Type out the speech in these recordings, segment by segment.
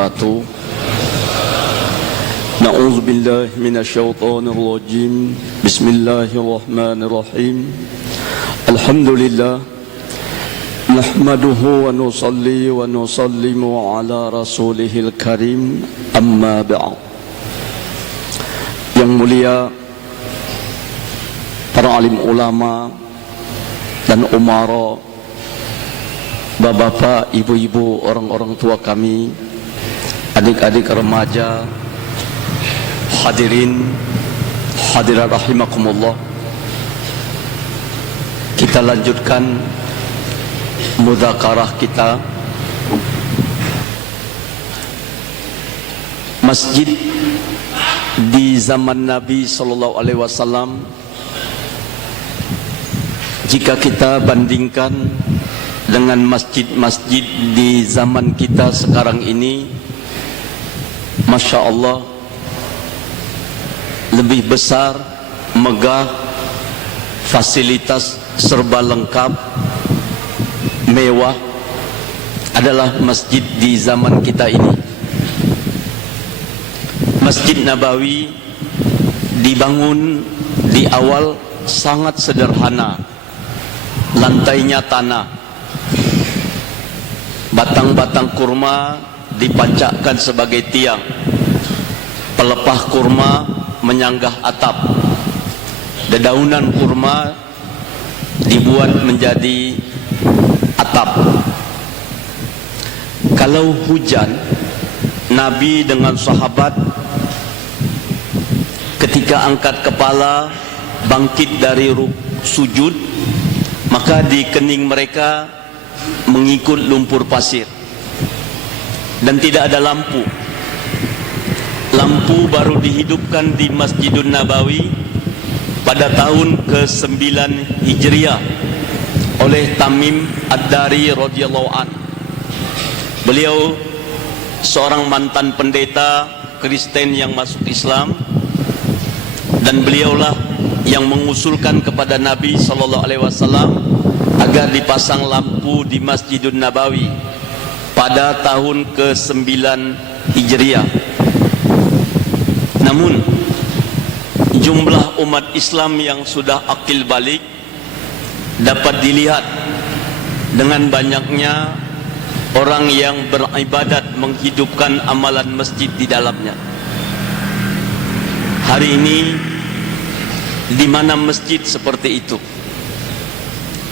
wabarakatuh. Na'udzu billahi minasyaitonir rajim. Bismillahirrahmanirrahim. Alhamdulillah nahmaduhu wa nusalli wa nusallimu ala rasulihil karim. Amma ba'd. Yang mulia para alim ulama dan umara, bapak-bapak, ibu-ibu, orang-orang tua kami, adik-adik remaja, hadirin hadirat rahimakumullah. Kita lanjutkan mudzakarah kita. Masjid di zaman Nabi sallallahu alaihi wasallam, jika kita bandingkan dengan masjid-masjid di zaman kita sekarang ini, Masya Allah, lebih besar, megah, fasilitas serba lengkap, mewah adalah masjid di zaman kita ini. Masjid Nabawi dibangun di awal sangat sederhana, lantainya tanah, batang-batang kurma dipancakkan sebagai tiang, pelepah kurma menyanggah atap, dedaunan kurma dibuat menjadi atap. Kalau hujan, Nabi dengan sahabat ketika angkat kepala bangkit dari sujud, maka di kening mereka mengikut lumpur pasir dan tidak ada lampu. Lampu baru dihidupkan di Masjidun Nabawi pada tahun ke-9 Hijriah oleh Tamim Ad-Dari radhiyallahu an. Beliau seorang mantan pendeta Kristen yang masuk Islam, dan beliaulah yang mengusulkan kepada Nabi sallallahu alaihi wasallam agar dipasang lampu di Masjidun Nabawi pada tahun ke-9 Hijriah. Namun jumlah umat Islam yang sudah akil balik dapat dilihat dengan banyaknya orang yang beribadat menghidupkan amalan masjid di dalamnya. Hari ini di mana masjid seperti itu,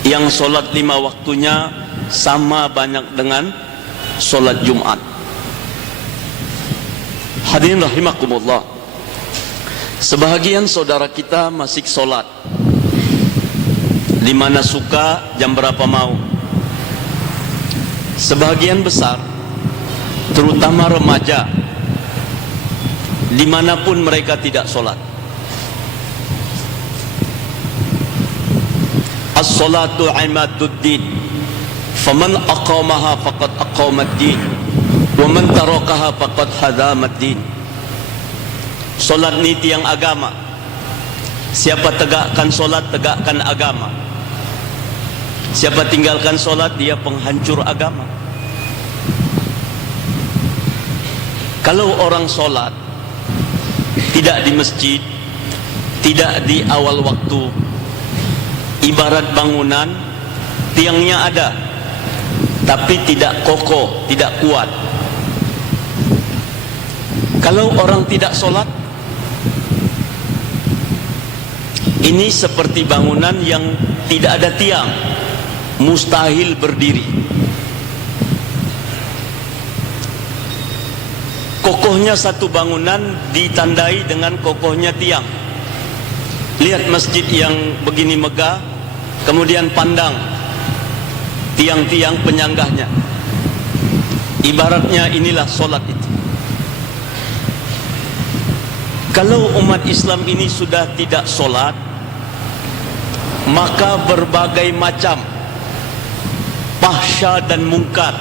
yang solat 5 waktunya sama banyak dengan solat Jumat. Hadirin rahimakumullah, sebahagian saudara kita masih solat di mana suka, jam berapa mau. Sebahagian besar, terutama remaja, dimanapun mereka tidak solat. As-salatu imaduddin, faman aqamaha faqad aqamaddin, wa man tarakaha faqad hadamaddin. Solat ni tiang agama. Siapa tegakkan solat, tegakkan agama. Siapa tinggalkan solat, dia penghancur agama. Kalau orang solat tidak di masjid, tidak di awal waktu, ibarat bangunan, tiangnya ada tapi tidak kokoh, tidak kuat. Kalau orang tidak solat, ini seperti bangunan yang tidak ada tiang, mustahil berdiri. Kokohnya satu bangunan ditandai dengan kokohnya tiang. Lihat masjid yang begini megah, kemudian pandang tiang-tiang penyanggahnya. Ibaratnya inilah solat itu. Kalau umat Islam ini sudah tidak solat, maka berbagai macam fahsya dan mungkar,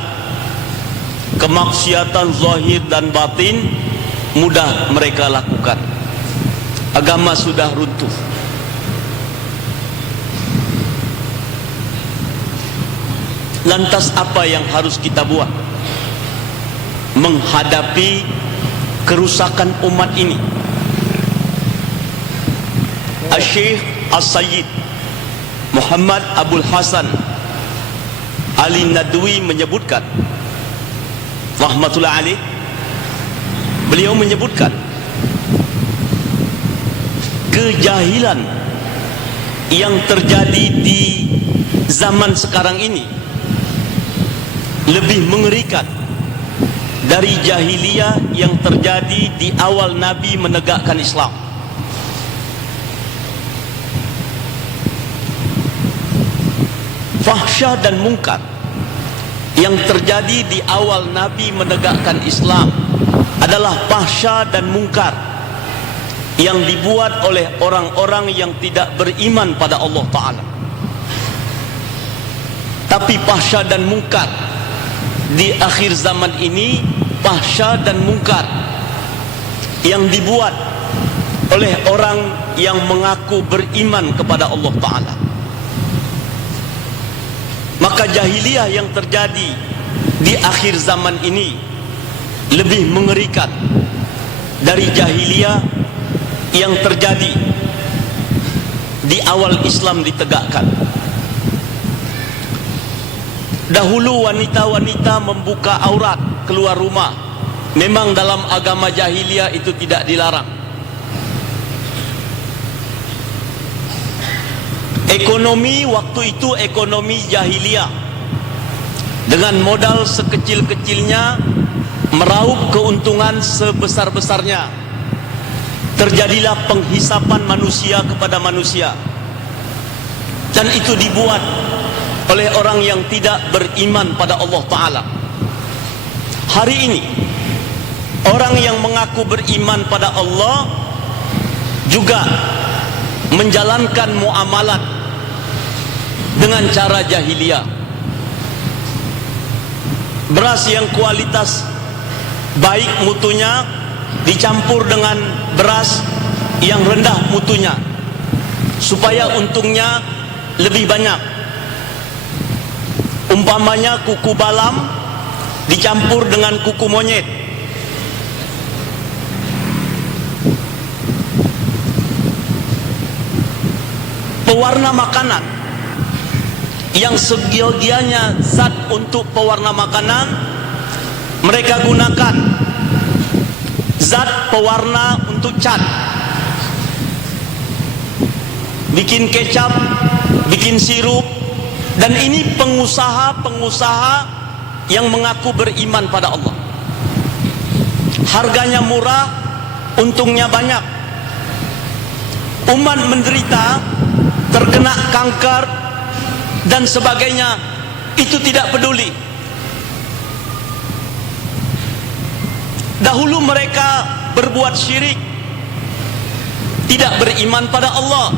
kemaksiatan zahir dan batin mudah mereka lakukan. Agama sudah runtuh. Lantas apa yang harus kita buat? menghadapi kerusakan umat ini. Syekh As-Sayyid Muhammad Abdul Hasan Ali Nadwi menyebutkan, rahmatullah alaih, beliau menyebutkan kejahilan yang terjadi di zaman sekarang ini lebih mengerikan dari jahiliyah yang terjadi di awal Nabi menegakkan Islam. Fahsyah dan mungkar yang terjadi di awal Nabi menegakkan Islam adalah fahsyah dan mungkar yang dibuat oleh orang-orang yang tidak beriman pada Allah Ta'ala. Tapi fahsyah dan mungkar di akhir zaman ini, fahsyah dan mungkar yang dibuat oleh orang yang mengaku beriman kepada Allah Ta'ala. Maka jahiliyah yang terjadi di akhir zaman ini lebih mengerikan dari jahiliyah yang terjadi di awal Islam ditegakkan. Dahulu wanita-wanita membuka aurat keluar rumah. Memang dalam agama jahiliyah itu tidak dilarang. Ekonomi waktu itu ekonomi jahiliyah, dengan modal sekecil-kecilnya meraup keuntungan sebesar-besarnya. Terjadilah penghisapan manusia kepada manusia, dan itu dibuat oleh orang yang tidak beriman pada Allah Ta'ala. Hari ini orang yang mengaku beriman pada Allah juga menjalankan muamalat dengan cara jahiliyah. Beras yang kualitas baik mutunya dicampur dengan beras yang rendah mutunya supaya untungnya lebih banyak. Umpamanya kuku balam dicampur dengan kuku monyet. Pewarna makanan yang segianya zat untuk pewarna makanan, mereka gunakan zat pewarna untuk cat, bikin kecap, bikin sirup. Dan ini pengusaha-pengusaha yang mengaku beriman pada Allah. Harganya murah, untungnya banyak. Umat menderita, terkena kanker dan sebagainya, itu tidak peduli. Dahulu mereka berbuat syirik, tidak beriman pada Allah.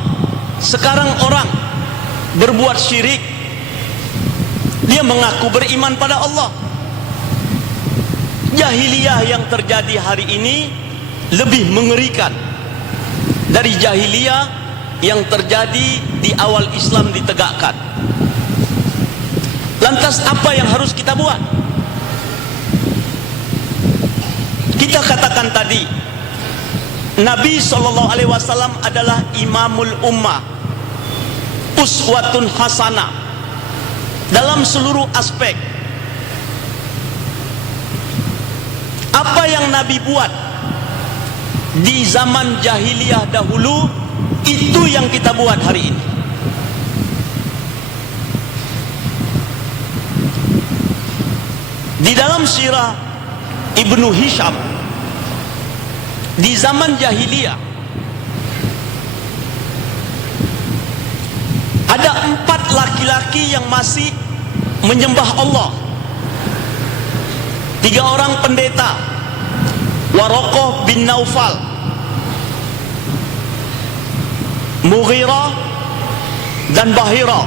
Sekarang orang berbuat syirik, dia mengaku beriman pada Allah. Jahiliyah yang terjadi hari ini lebih mengerikan dari jahiliyah yang terjadi di awal Islam ditegakkan. Lantas apa yang harus kita buat? Kita katakan tadi, Nabi SAW adalah imamul ummah, uswatun hasanah dalam seluruh aspek. Apa yang Nabi buat di zaman jahiliyah dahulu, itu yang kita buat hari ini. Di dalam sirah Ibnu Hisham, di zaman jahiliyah ada 4 laki-laki yang masih menyembah Allah. 3 orang pendeta, Waraqah bin Naufal, Mughirah dan Bahira,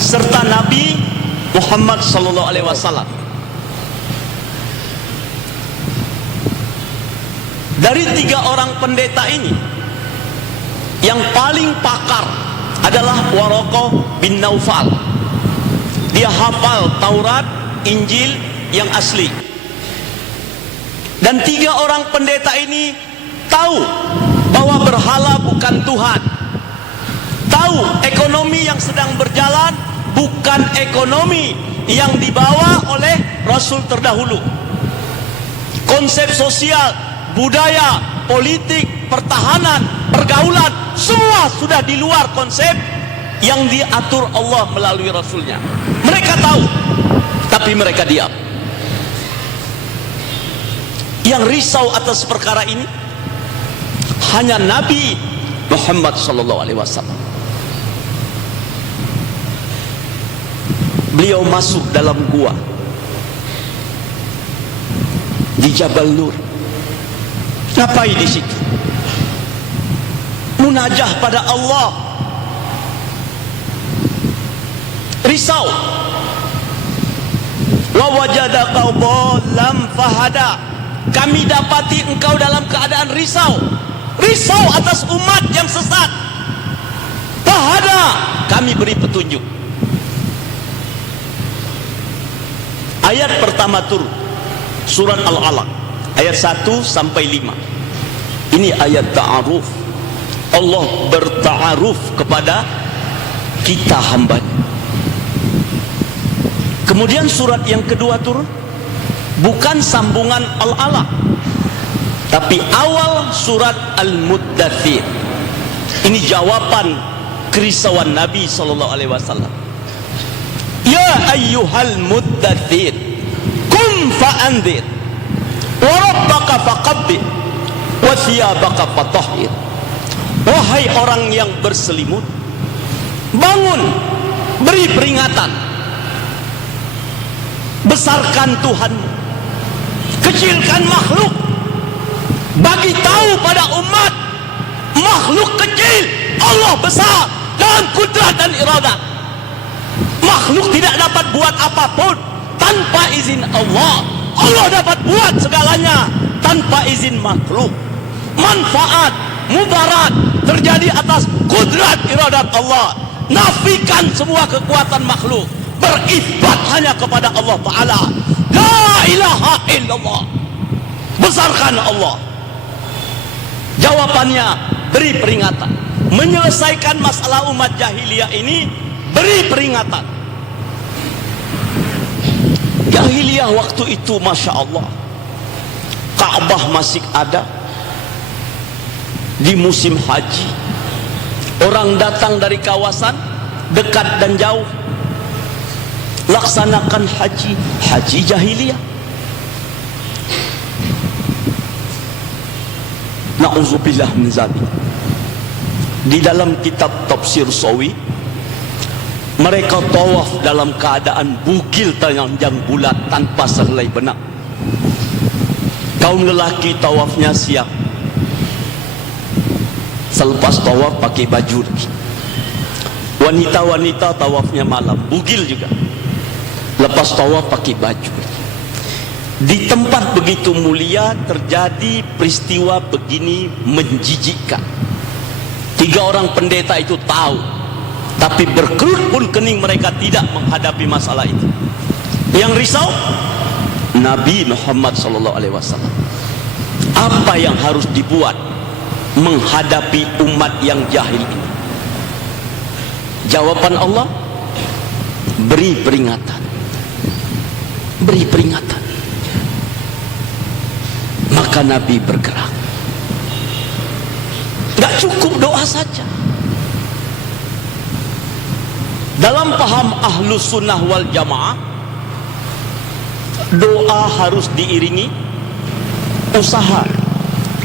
serta Nabi Muhammad sallallahu alaihi wasallam. Dari 3 orang pendeta ini, yang paling pakar adalah Waraqah bin Naufal. Dia hafal Taurat, Injil, yang asli. Dan 3 orang pendeta ini tahu bahwa berhala bukan Tuhan, tahu ekonomi yang sedang berjalan bukan ekonomi yang dibawa oleh Rasul terdahulu. Konsep sosial, budaya, politik, pertahanan, pergaulan, semua sudah di luar konsep yang diatur Allah melalui Rasulnya. Mereka tahu, tapi mereka diam. Yang risau atas perkara ini hanya Nabi Muhammad SAW. Beliau masuk dalam gua di Jabal Nur. Ngapain di situ? Munajah pada Allah. Risau. Wa wajadaka dhallam fahada. Kami dapati engkau dalam keadaan risau. Risau atas umat yang sesat. Fahada, kami beri petunjuk. Ayat pertama turun surat Al-Alaq ayat 1 sampai 5. Ini ayat ta'aruf. Allah berta'aruf kepada kita hambanya. Kemudian surat yang kedua turun, bukan sambungan Al-Alaq, tapi awal surat Al-Muddathir. Ini jawaban kerisauan Nabi SAW. Ya ayyuhal muddathir, kum fa'anzir, wa rabbaka faqabbir, wa thiyabaka fatahhir. Wahai orang yang berselimut, bangun, beri peringatan, besarkan Tuhanmu, kecilkan makhluk, bagi tahu pada umat makhluk kecil, Allah besar dalam kudrat dan iradah. Makhluk tidak dapat buat apapun tanpa izin Allah. Allah dapat buat segalanya tanpa izin makhluk. Manfaat, mudarat terjadi atas kudrat iradat Allah. Nafikan semua kekuatan makhluk, berisbat hanya kepada Allah Ta'ala. La ilaha illallah. Besarkan Allah. Jawabannya, beri peringatan. Menyelesaikan masalah umat jahiliyah ini, beri peringatan. Jahiliyah waktu itu, Masya Allah, Ka'bah masih ada. Di musim haji, orang datang dari kawasan dekat dan jauh, laksanakan haji, haji jahiliyah. Na'udzubillah min zalik. Di dalam kitab Tafsir Sawi, mereka tawaf dalam keadaan bugil telanjang bulat tanpa sehelai benang. Kaum lelaki tawafnya siang, selepas tawaf pakai baju lagi. Wanita-wanita tawafnya malam, bugil juga, lepas tawaf pakai baju. Di tempat begitu mulia terjadi peristiwa begini menjijikkan. 3 orang pendeta itu tahu, tapi berkerut pun kening mereka tidak menghadapi masalah itu. Yang risau Nabi Muhammad SAW. Apa yang harus dibuat menghadapi umat yang jahil ini? Jawaban Allah, beri peringatan. Beri peringatan. Maka Nabi bergerak. Gak cukup doa saja. Dalam paham Ahlus Sunnah wal Jamaah, doa harus diiringi usaha,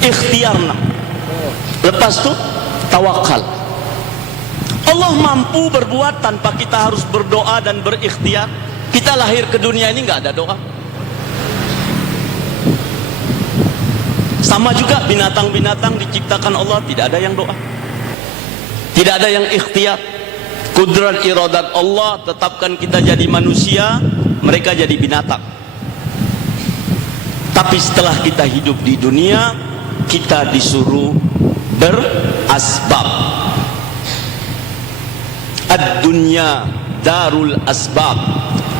ikhtiarna. Lepas itu tawakal. Allah mampu berbuat tanpa kita harus berdoa dan berikhtiar. Kita lahir ke dunia ini nggak ada doa. Sama juga binatang-binatang diciptakan Allah, tidak ada yang doa, tidak ada yang ikhtiar. Kudrat iradat Allah tetapkan kita jadi manusia, mereka jadi binatang. Tapi setelah kita hidup di dunia, kita disuruh berasbab. Ad-dunya darul asbab.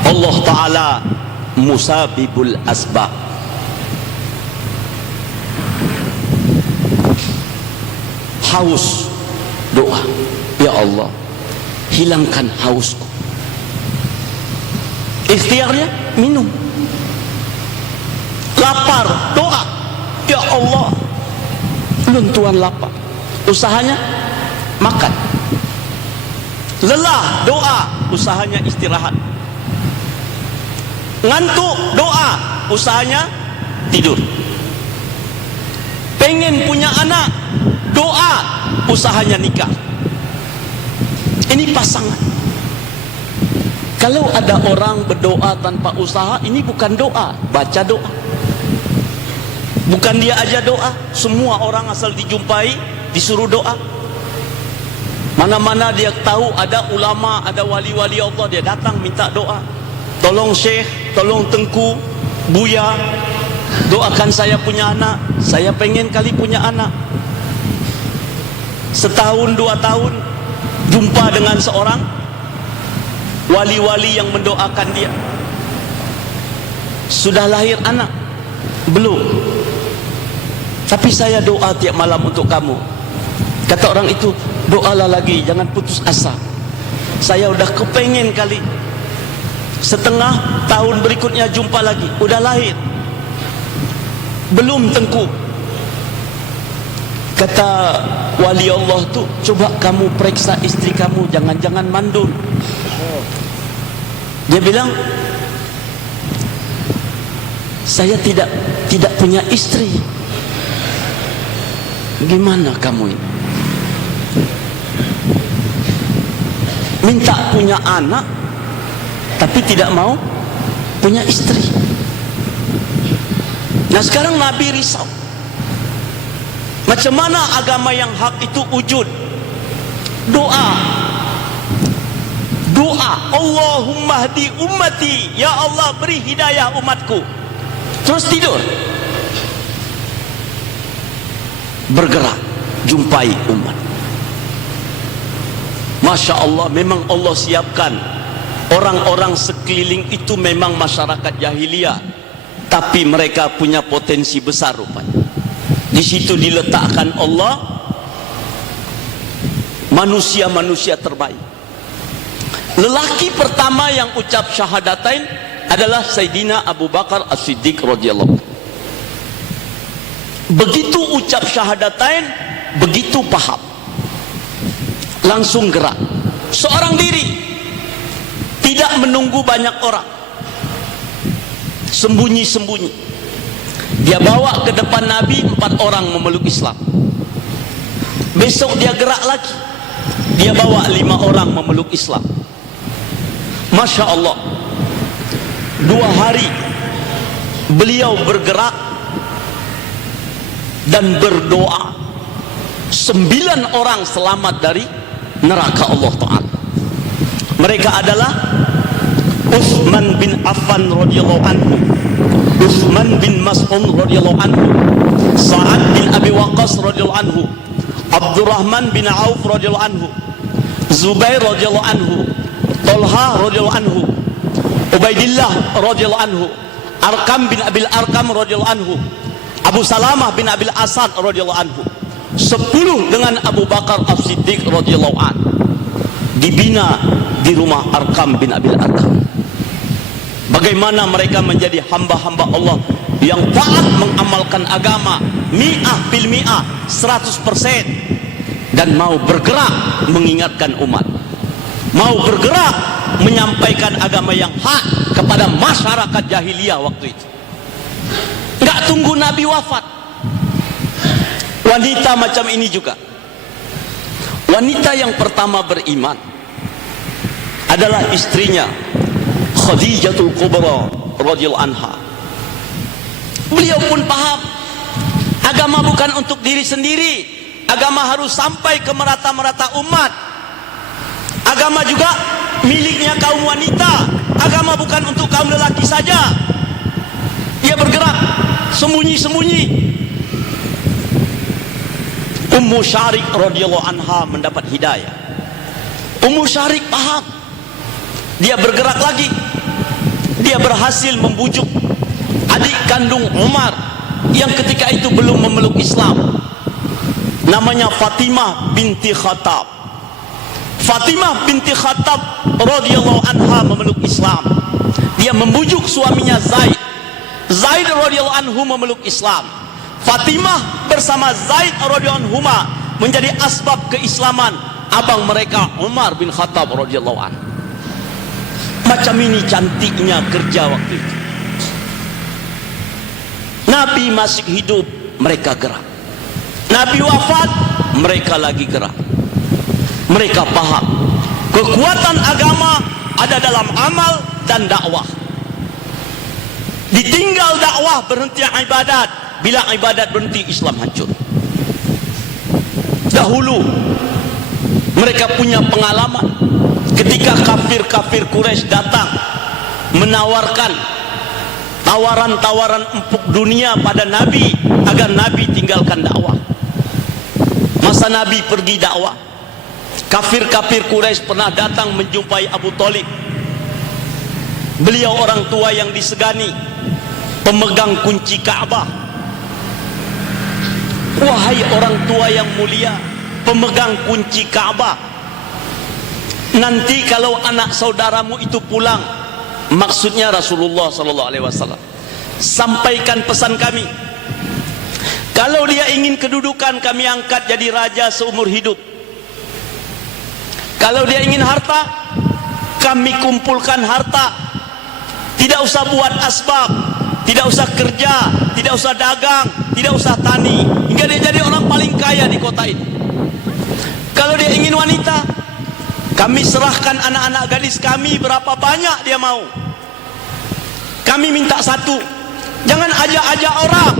Allah Ta'ala musabibul asbab. Haus, doa, ya Allah hilangkan hausku. Ikhtiarnya minum. Lapar, doa, ya Allah luntuan lapar. Usahanya makan. Lelah, doa, usahanya istirahat. Ngantuk, doa, usahanya tidur. Pengen punya anak, doa, usahanya nikah. Ini pasangan. Kalau ada orang berdoa tanpa usaha, ini bukan doa, baca doa. Bukan dia aja doa, semua orang asal dijumpai disuruh doa. Mana-mana dia tahu ada ulama, ada wali-wali Allah, dia datang minta doa. Tolong syekh, tolong tengku, buya, doakan saya punya anak. Saya pengen kali punya anak. Setahun, 2 tahun jumpa dengan seorang wali-wali yang mendoakan dia. Sudah lahir anak? Belum. Tapi saya doa tiap malam untuk kamu. Kata orang itu, doalah lagi, jangan putus asa. Saya udah kepengen kali. Setengah tahun berikutnya jumpa lagi, udah lahir. Belum tengku. Kata wali Allah tu, coba kamu periksa istri kamu, jangan-jangan mandul. Dia bilang, saya tidak punya istri. Gimana kamu ini? Minta punya anak, tapi tidak mau punya istri. Nah sekarang Nabi risau. Macam mana agama yang hak itu wujud? Doa. Doa. Allahumma hdi ummati. Ya Allah beri hidayah umatku. Terus tidur. Bergerak. Jumpai umat. Masya Allah, memang Allah siapkan. Orang-orang sekeliling itu memang masyarakat jahiliyah. Tapi mereka punya potensi besar rupanya. Di situ diletakkan Allah manusia-manusia terbaik. Lelaki pertama yang ucap syahadatain adalah Sayyidina Abu Bakar As-Siddiq radhiyallahu anhu. Begitu ucap syahadatain, begitu paham, langsung gerak, seorang diri, tidak menunggu banyak orang, sembunyi-sembunyi. Dia bawa ke depan Nabi, 4 orang memeluk Islam. Besok dia gerak lagi, dia bawa 5 orang memeluk Islam. Masya Allah, 2 hari beliau bergerak dan berdoa, 9 orang selamat dari neraka Allah Ta'ala. Mereka adalah Utsman bin Affan radhiyallahu anhu, Utsman bin Mas'ud radhiyallahu anhu, Sa'ad bin Abi Waqqas radhiyallahu anhu, Abdurrahman bin Auf radhiyallahu anhu, Zubair radhiyallahu anhu, Talha radhiyallahu anhu, Ubaidillah radhiyallahu anhu, Arkam bin Abil Arkam radhiyallahu anhu, Abu Salamah bin Abil Asad radhiyallahu anhu. 10 dengan Abu Bakar As-Siddiq radhiyallahu anhu dibina di rumah Arkam bin Abil Arkam. Bagaimana mereka menjadi hamba-hamba Allah yang taat mengamalkan agama mi'ah bil mi'ah, 100%, dan mau bergerak mengingatkan umat, mau bergerak menyampaikan agama yang hak kepada masyarakat jahiliyah waktu itu. Enggak tunggu Nabi wafat. Wanita macam ini juga. Wanita yang pertama beriman adalah istrinya Khadijatul Kubra radhiyallahu anha. Beliau pun paham, agama bukan untuk diri sendiri, agama harus sampai ke merata-merata umat. Agama juga miliknya kaum wanita, agama bukan untuk kaum lelaki saja. Dia bergerak sembunyi-sembunyi. Ummu Syarik radhiyallahu anha mendapat hidayah. Ummu Syarik paham. Dia bergerak lagi. dia berhasil membujuk adik kandung Umar yang ketika itu belum memeluk Islam, namanya Fatimah binti Khattab. Fatimah binti Khattab radhiyallahu anha memeluk Islam. Dia membujuk suaminya Zaid. Zaid radhiyallahu anhu memeluk Islam. Fatimah bersama Zaid radhiyallahu anhu menjadi asbab keislaman abang mereka Umar bin Khattab radhiyallahu anhu. Macam ini cantiknya kerja waktu itu. Nabi masih hidup, mereka gerak. Nabi wafat, mereka lagi gerak. Mereka paham kekuatan agama ada dalam amal dan dakwah. Ditinggal dakwah, berhenti ibadat. Bila ibadat berhenti, Islam hancur. Dahulu mereka punya pengalaman ketika kafir-kafir Quraisy datang menawarkan tawaran-tawaran empuk dunia pada Nabi agar Nabi tinggalkan dakwah. Masa Nabi pergi dakwah, kafir-kafir Quraisy pernah datang menjumpai Abu Thalib. Beliau orang tua yang disegani, pemegang kunci Ka'bah. Wahai orang tua yang mulia, pemegang kunci Ka'bah, nanti kalau anak saudaramu itu pulang, maksudnya Rasulullah sallallahu alaihi wasallam, sampaikan pesan kami. Kalau dia ingin kedudukan, kami angkat jadi raja seumur hidup. Kalau dia ingin harta, kami kumpulkan harta. Tidak usah buat asbab, tidak usah kerja, tidak usah dagang, tidak usah tani, hingga dia jadi orang paling kaya di kota ini. Kalau dia ingin wanita, kami serahkan anak-anak gadis kami, berapa banyak dia mau. Kami minta satu, jangan ajak-ajak orang.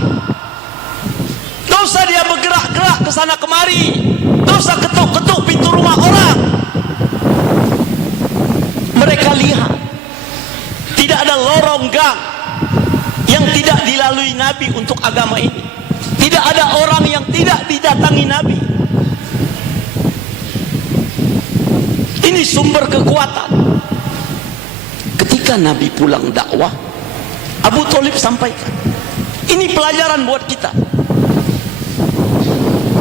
Tak usah dia bergerak-gerak ke sana kemari, tak usah ketuk-ketuk pintu rumah orang. Mereka lihat tidak ada lorong gang yang tidak dilalui Nabi untuk agama ini. Tidak ada orang yang tidak didatangi Nabi. Ini sumber kekuatan. Ketika Nabi pulang dakwah, Abu Thalib sampaikan, ini pelajaran buat kita.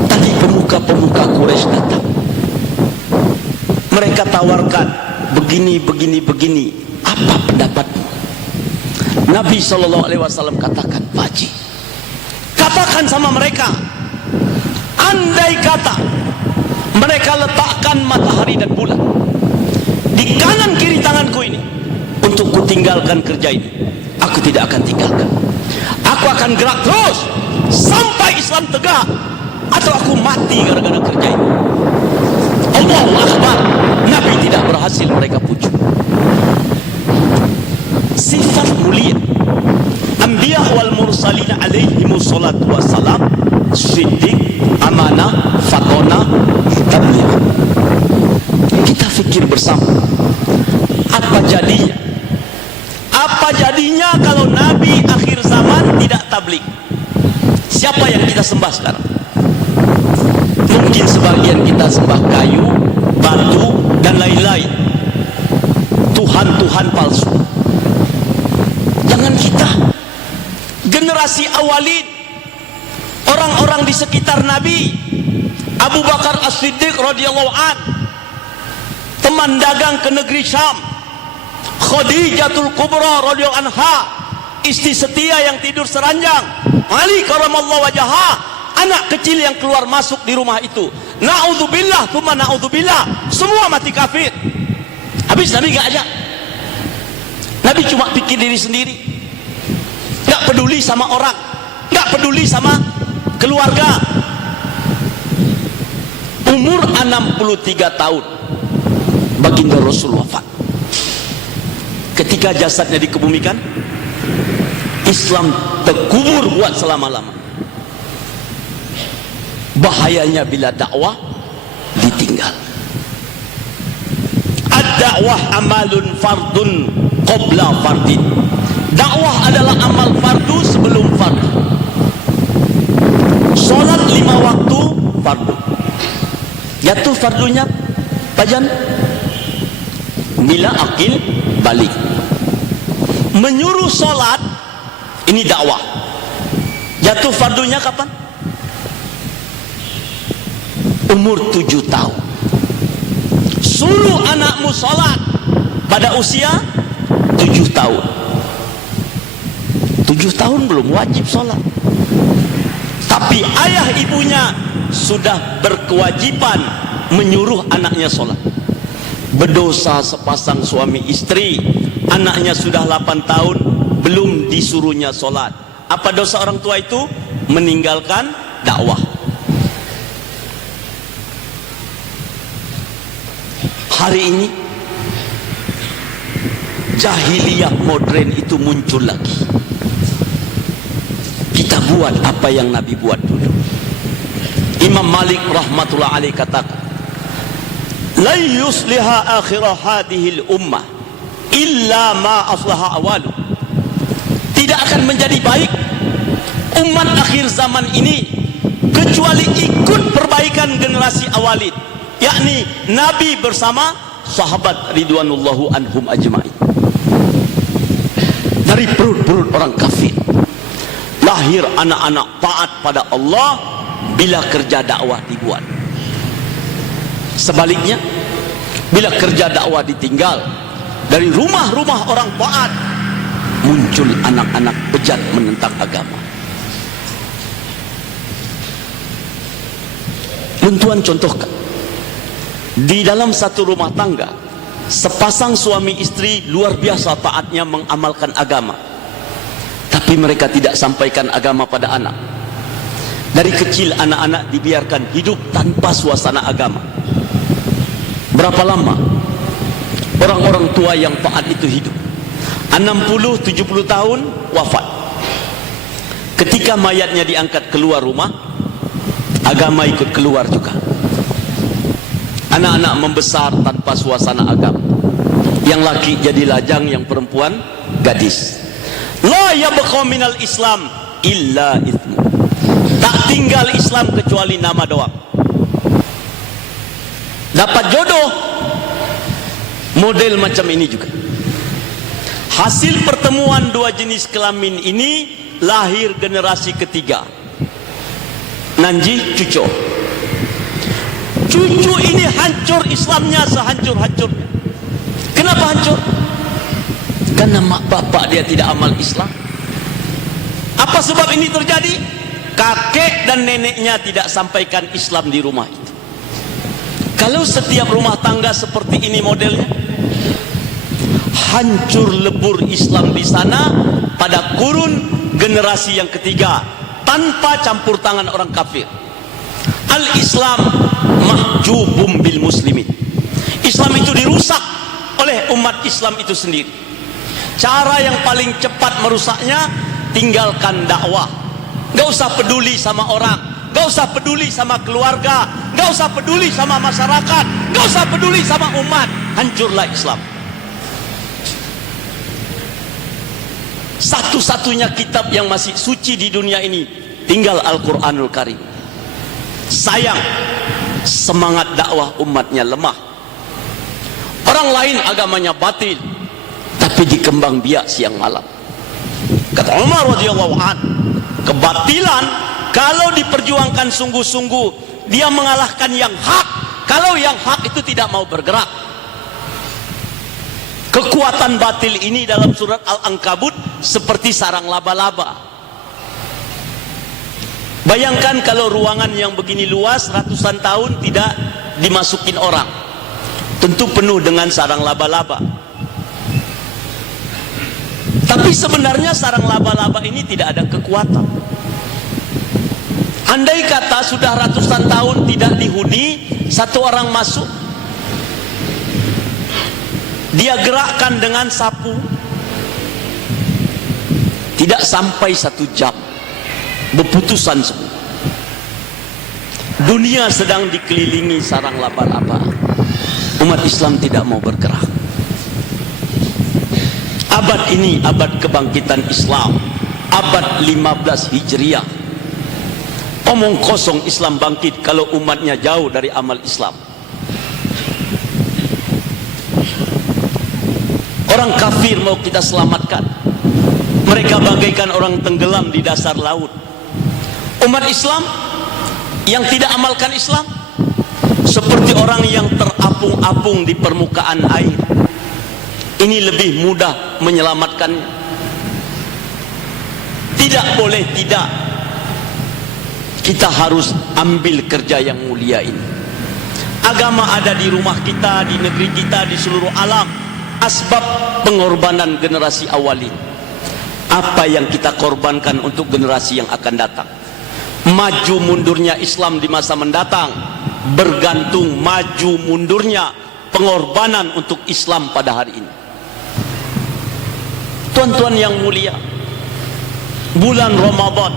Tadi pemuka-pemuka Quraisy datang, mereka tawarkan begini, apa pendapatmu? Nabi SAW katakan, Pak, katakan sama mereka, andai kata mereka letakkan matahari dan bulan di kanan kiri tanganku ini untuk kutinggalkan kerja ini, aku tidak akan tinggalkan. Aku akan gerak terus sampai Islam tegak, atau aku mati gara-gara kerja ini. Allahu Akbar. Nabi tidak berhasil mereka pujuk. Sifat mulia Anbiya wal mursalin alaihimus salatu wassalam, siddiq, amanah, fatona, tabligh. Kita fikir bersama, apa jadinya? Apa jadinya kalau Nabi akhir zaman tidak tabligh? Siapa yang kita sembah sekarang? Mungkin sebagian kita sembah kayu, batu, dan lain-lain, Tuhan-Tuhan palsu. Jangan kita, generasi awalin, orang-orang di sekitar Nabi, Abu Bakar As-Siddiq radhiyallahu an, teman dagang ke negeri Syam, Khadijatul Kubra radhiyallahu anha, istri setia yang tidur seranjang, Ali karamallahu wajhaha, anak kecil yang keluar masuk di rumah itu, naudzubillah tsumma naudzubillah, semua mati kafir. Habis Nabi gak ajak. Nabi cuma pikir diri sendiri, gak peduli sama orang, gak peduli sama keluarga. Umur 63 tahun baginda Rasul wafat. Ketika jasadnya dikebumikan, Islam terkubur buat selama-lama. Bahayanya bila dakwah ditinggal. Ad-dakwah amalun fardun qabla fardin. Dakwah adalah amal fardu sebelum fardu. Solat 5 waktu fardu. Jatuh fardunya Pajan bila akil balik. menyuruh sholat, ini dakwah. Jatuh fardunya kapan? Umur 7 tahun. Suruh anakmu sholat pada usia 7 tahun. 7 tahun belum wajib sholat, tapi ayah ibunya sudah berkewajiban menyuruh anaknya sholat. Berdosa sepasang suami istri, anaknya sudah 8 tahun belum disuruhnya sholat. Apa dosa orang tua itu? Meninggalkan dakwah. Hari ini jahiliyah modern itu muncul lagi. Kita buat apa yang Nabi buat dulu. Imam Malik rahmatullah alaih katakan, la yusliha akhirah hadihil ummah illa ma aslaha awalu. Tidak akan menjadi baik umat akhir zaman ini kecuali ikut perbaikan generasi awalin, yakni Nabi bersama sahabat ridwanullahu anhum ajma'in. Dari perut-perut orang kafir lahir anak-anak taat pada Allah bila kerja dakwah dibuat. Sebaliknya, bila kerja dakwah ditinggal, dari rumah-rumah orang taat muncul anak-anak bejat menentang agama. Tuan contohkan, di dalam satu rumah tangga, sepasang suami istri luar biasa taatnya mengamalkan agama, tapi mereka tidak sampaikan agama pada anak. Dari kecil anak-anak dibiarkan hidup tanpa suasana agama. Berapa lama orang-orang tua yang taat itu hidup? 60-70 tahun wafat. Ketika mayatnya diangkat keluar rumah, agama ikut keluar juga. Anak-anak membesar tanpa suasana agama. Yang laki jadi lajang, yang perempuan gadis. La yabqa minal Islam illa itsmu. Tak tinggal Islam kecuali nama doang. Dapat jodoh model macam ini juga. Hasil pertemuan dua jenis kelamin ini lahir generasi ketiga, Nanji Cuco. Cucu ini hancur Islamnya sehancur-hancurnya. Kenapa hancur? Karena mak bapak dia tidak amal Islam. Apa sebab ini terjadi? Kakek dan neneknya tidak sampaikan Islam di rumah itu. Kalau setiap rumah tangga seperti ini modelnya, hancur lebur Islam di sana pada kurun generasi yang ketiga tanpa campur tangan orang kafir. Al-Islam mahjubum bil muslimin. Islam itu dirusak oleh umat Islam itu sendiri. Cara yang paling cepat merusaknya, tinggalkan dakwah. Gak usah peduli sama orang, gak usah peduli sama keluarga, gak usah peduli sama masyarakat, gak usah peduli sama umat. Hancurlah Islam. Satu-satunya kitab yang masih suci di dunia ini tinggal Al-Quranul Karim. Sayang, semangat dakwah umatnya lemah. Orang lain agamanya batil, tapi dikembang biak siang malam. Kata Umar radhiyallahu an, kebatilan kalau diperjuangkan sungguh-sungguh, dia mengalahkan yang hak. Kalau yang hak itu tidak mau bergerak. Kekuatan batil ini dalam surat Al-Ankabut seperti sarang laba-laba. Bayangkan kalau ruangan yang begini luas ratusan tahun tidak dimasukin orang, tentu penuh dengan sarang laba-laba. Tapi sebenarnya sarang laba-laba ini tidak ada kekuatan. Andai kata sudah ratusan tahun tidak dihuni, satu orang masuk, dia gerakkan dengan sapu, tidak sampai 1 jam berputusan semua. Dunia sedang dikelilingi sarang laba-laba. Umat Islam tidak mau bergerak. Abad ini abad kebangkitan Islam, abad 15 Hijriah. Omong kosong Islam bangkit kalau umatnya jauh dari amal Islam. Orang kafir mau kita selamatkan, Mereka bagaikan orang tenggelam di dasar laut. Umat Islam yang tidak amalkan Islam seperti orang yang terapung-apung di permukaan air. Ini lebih mudah menyelamatkannya. Tidak boleh tidak. Kita harus ambil kerja yang mulia ini. Agama ada di rumah kita, di negeri kita, di seluruh alam. Asbab pengorbanan generasi awalin. Apa yang kita korbankan untuk generasi yang akan datang? Maju mundurnya Islam di masa mendatang bergantung maju mundurnya pengorbanan untuk Islam pada hari ini. Tuan-tuan yang mulia, bulan Ramadan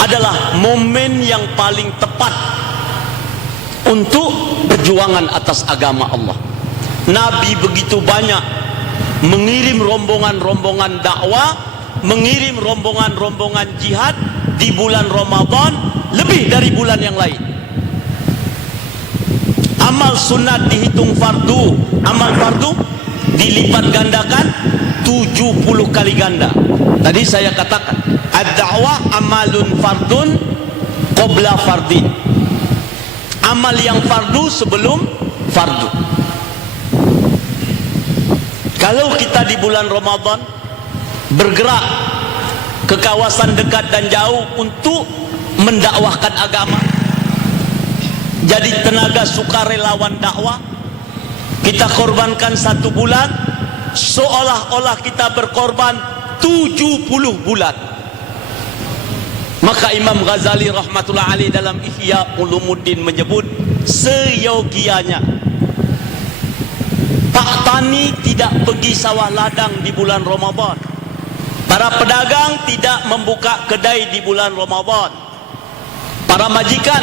adalah momen yang paling tepat untuk perjuangan atas agama Allah. Nabi begitu banyak mengirim rombongan-rombongan dakwah, mengirim rombongan-rombongan jihad di bulan Ramadan lebih dari bulan yang lain. Amal sunat dihitung fardu, amal fardu dilipat gandakan 70 kali ganda. Tadi saya katakan ad-da'wah amalun fardun qabla fardin. Amal yang fardu sebelum fardu. Kalau kita di bulan Ramadan bergerak ke kawasan dekat dan jauh untuk mendakwahkan agama, jadi tenaga sukarelawan dakwah, kita korbankan 1 bulan, seolah-olah kita berkorban 70 bulan. Maka Imam Ghazali rahmatullah alaih dalam Ihya Ulumuddin menyebut seyogianya Pak Tani tidak pergi sawah ladang di bulan Ramadan, para pedagang tidak membuka kedai di bulan Ramadan, para majikan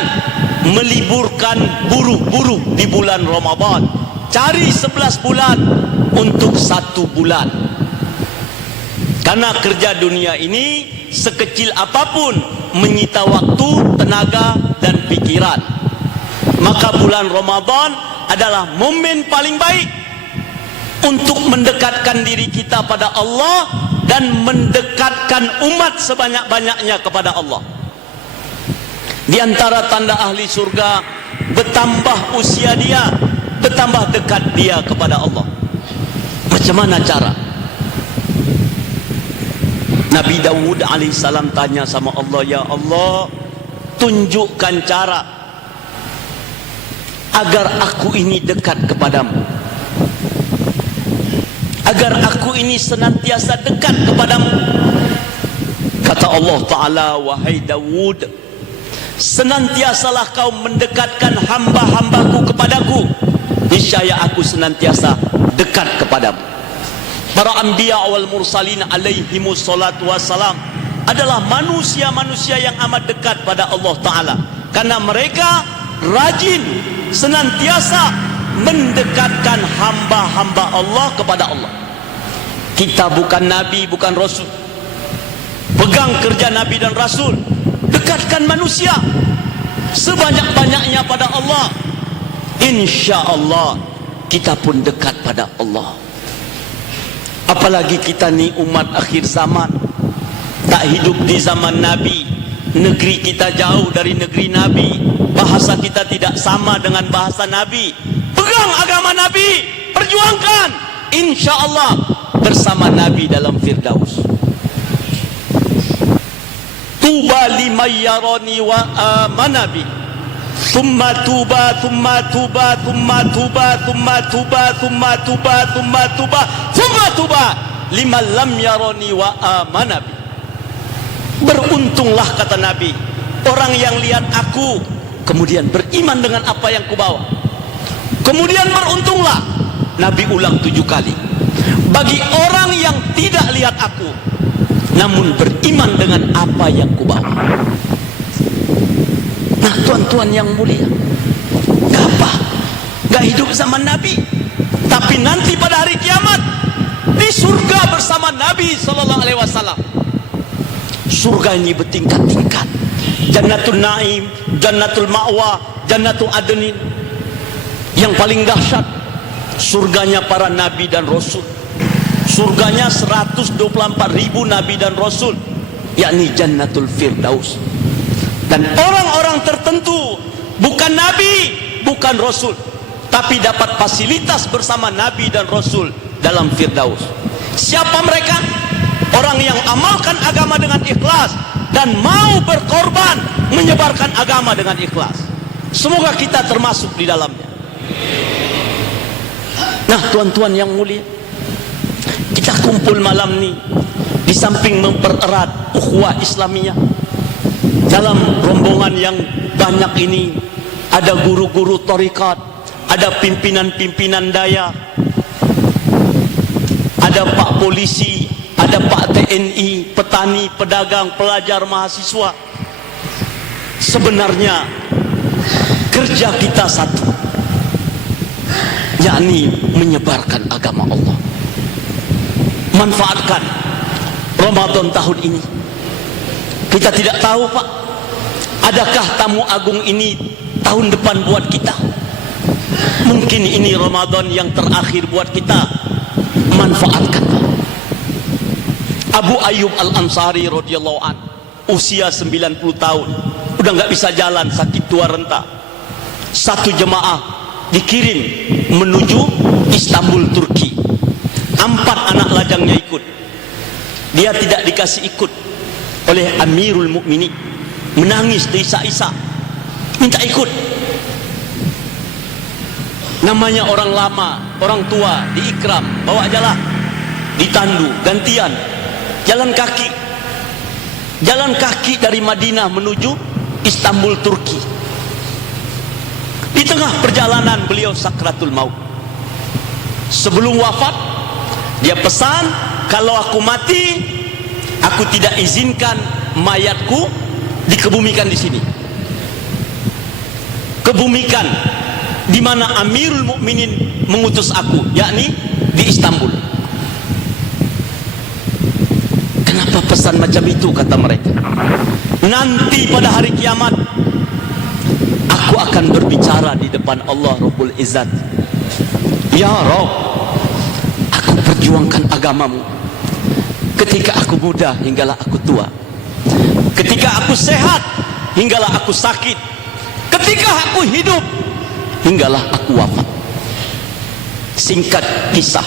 meliburkan buruh-buruh di bulan Ramadan. Cari 11 bulan untuk 1 bulan. Karena kerja dunia ini sekecil apapun menyita waktu, tenaga dan pikiran. Maka bulan Ramadan adalah momen paling baik untuk mendekatkan diri kita pada Allah dan mendekatkan umat sebanyak-banyaknya kepada Allah. Di antara tanda ahli surga, bertambah usia dia, bertambah dekat dia kepada Allah. Macam mana cara? Nabi Dawud alaihissalam tanya sama Allah, ya Allah, tunjukkan cara agar aku ini dekat kepadamu, agar aku ini senantiasa dekat kepadamu. Kata Allah Ta'ala, wahai Dawud, senantiasalah kau mendekatkan hamba-hambaku kepadaku, niscaya aku senantiasa dekat kepadamu. Para anbiya wal mursalin alaihimus salatu wassalam adalah manusia-manusia yang amat dekat pada Allah Ta'ala, karena mereka rajin senantiasa mendekatkan hamba-hamba Allah kepada Allah. Kita bukan Nabi, bukan Rasul, pegang kerja Nabi dan Rasul, dekatkan manusia sebanyak-banyaknya pada Allah. Insya Allah kita pun dekat pada Allah. Apalagi kita ni umat akhir zaman, tak hidup di zaman Nabi, negeri kita jauh dari negeri Nabi, bahasa kita tidak sama dengan bahasa Nabi. Pegang agama Nabi, perjuangkan, insya Allah bersama Nabi dalam Firdaus. Tuba liman yarani wa amana bi, thumma tuba, thumma tuba, thumma tuba, thumma tuba, thumma tuba, thumma tuba, thumma tuba liman lam yarani wa amana bi. Beruntunglah, kata Nabi, orang yang lihat aku kemudian beriman dengan apa yang kubawa. Kemudian beruntunglah, Nabi ulang 7 kali, bagi orang yang tidak lihat aku namun beriman dengan apa yang kubawa. Nah, tuan-tuan yang mulia, gak apa, gak hidup zaman Nabi, tapi nanti pada hari kiamat di surga bersama Nabi Sallallahu Alaihi Wasallam. Surga ini bertingkat-tingkat, Jannatul Naim, Jannatul Ma'wa, Jannatul Adnin. Yang paling dahsyat surganya para nabi dan rasul, surganya 124.000 nabi dan rasul, yakni Jannatul Firdaus. Dan orang-orang tertentu bukan nabi, bukan rasul, tapi dapat fasilitas bersama nabi dan rasul dalam Firdaus. Siapa mereka? Orang yang amalkan agama dengan ikhlas dan mau berkorban menyebarkan agama dengan ikhlas. Semoga kita termasuk di dalamnya. Nah, tuan-tuan yang mulia, kita kumpul malam ini di samping mempererat ukhuwah Islamiyah. Dalam rombongan yang banyak ini ada guru-guru thariqat, ada pimpinan-pimpinan daya, ada Pak Polisi, ada Pak TNI, petani, pedagang, pelajar, mahasiswa. Sebenarnya kerja kita satu, yakni menyebarkan agama Allah. Manfaatkan Ramadan tahun ini. Kita tidak tahu, Pak, adakah tamu agung ini tahun depan buat kita. Mungkin ini Ramadan yang terakhir buat kita. Manfaatkan. Abu Ayyub Al-Ansari radhiyallahu an, usia 90 tahun, udah nggak bisa jalan, sakit tua renta. Satu jemaah dikirim menuju Istanbul, Turki. 4 anak lajangnya ikut. Dia tidak dikasih ikut oleh Amirul Mukminin. Menangis terisak-isak, minta ikut. Namanya orang lama, orang tua, diikram, bawa jalan, ditandu, gantian, jalan kaki. Jalan kaki dari Madinah menuju Istanbul, Turki. Di tengah perjalanan beliau sakratul maut. Sebelum wafat, dia pesan, kalau aku mati, aku tidak izinkan mayatku dikebumikan di sini. Kebumikan di mana Amirul Mukminin mengutus aku, yakni di Istanbul. Kenapa pesan macam itu, kata mereka? Nanti pada hari kiamat aku akan berbicara di depan Allah Rabbul Izzat. Ya Rabb, aku perjuangkan agamamu ketika aku muda hinggalah aku tua, ketika aku sehat hinggalah aku sakit, ketika aku hidup hinggalah aku wafat. Singkat kisah,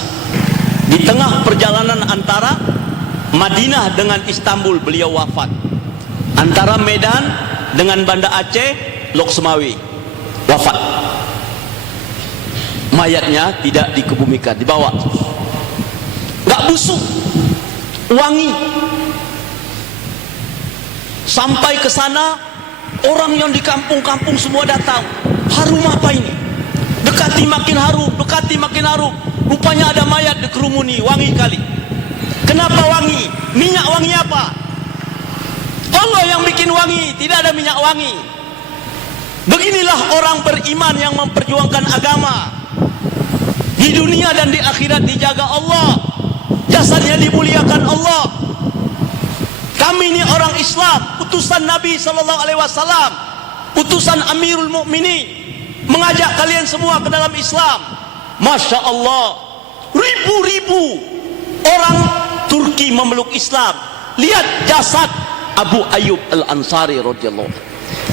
di tengah perjalanan antara Madinah dengan Istanbul beliau wafat. Antara Medan dengan Banda Aceh, Lok Semawi, wafat. Mayatnya tidak dikebumikan, dibawa. Gak busuk, wangi. Sampai ke sana, orang yang di kampung-kampung semua datang. Harum apa ini? Dekati makin harum, dekati makin harum. Rupanya ada mayat dikerumuni, wangi kali. Kenapa wangi? Minyak wangi apa? Allah yang bikin wangi, tidak ada minyak wangi. Beginilah orang beriman yang memperjuangkan agama. Di dunia dan di akhirat dijaga Allah, jasadnya dimuliakan Allah. Kami ini orang Islam, utusan Nabi SAW, utusan Amirul Mukminin, mengajak kalian semua ke dalam Islam. Masya Allah, ribu-ribu orang Turki memeluk Islam. Lihat jasad Abu Ayyub Al-Ansari radhiyallahu anhu.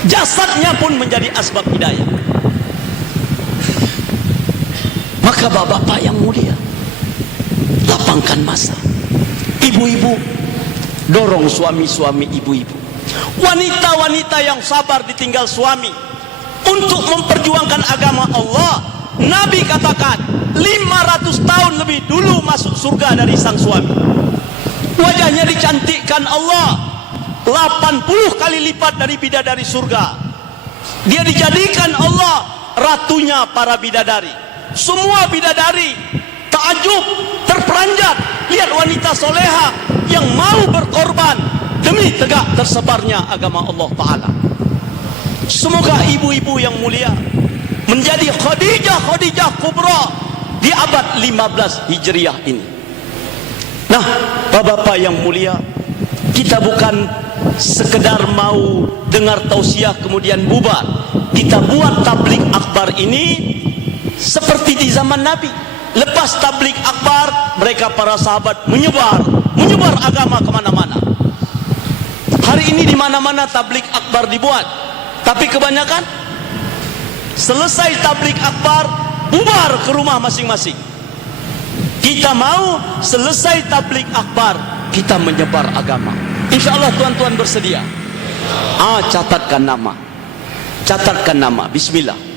Jasadnya pun menjadi asbab hidayah. Maka bapak-bapak yang mulia, lapangkan masa. Ibu-ibu, dorong suami-suami ibu-ibu, wanita-wanita yang sabar ditinggal suami untuk memperjuangkan agama Allah. Nabi katakan 500 tahun lebih dulu masuk surga dari sang suami. Wajahnya dicantikkan Allah 80 kali lipat dari bidadari surga. Dia dijadikan Allah ratunya para bidadari. Semua bidadari takjub, terperanjat. Lihat wanita soleha yang mau berkorban demi tegak tersebarnya agama Allah Ta'ala. Semoga ibu-ibu yang mulia menjadi Khadijah Kubra di abad 15 Hijriah ini. Nah, bapak-bapak yang mulia, kita bukan sekedar mau dengar tausiah kemudian bubar. Kita buat tabligh akbar ini seperti di zaman Nabi. lepas tablik akbar, mereka para sahabat menyebar agama kemana-mana. Hari ini di mana-mana tablik akbar dibuat, tapi kebanyakan selesai tablik akbar bubar ke rumah masing-masing. Kita mau selesai tablik akbar kita menyebar agama. InsyaAllah tuan-tuan bersedia. Catatkan nama. Bismillah.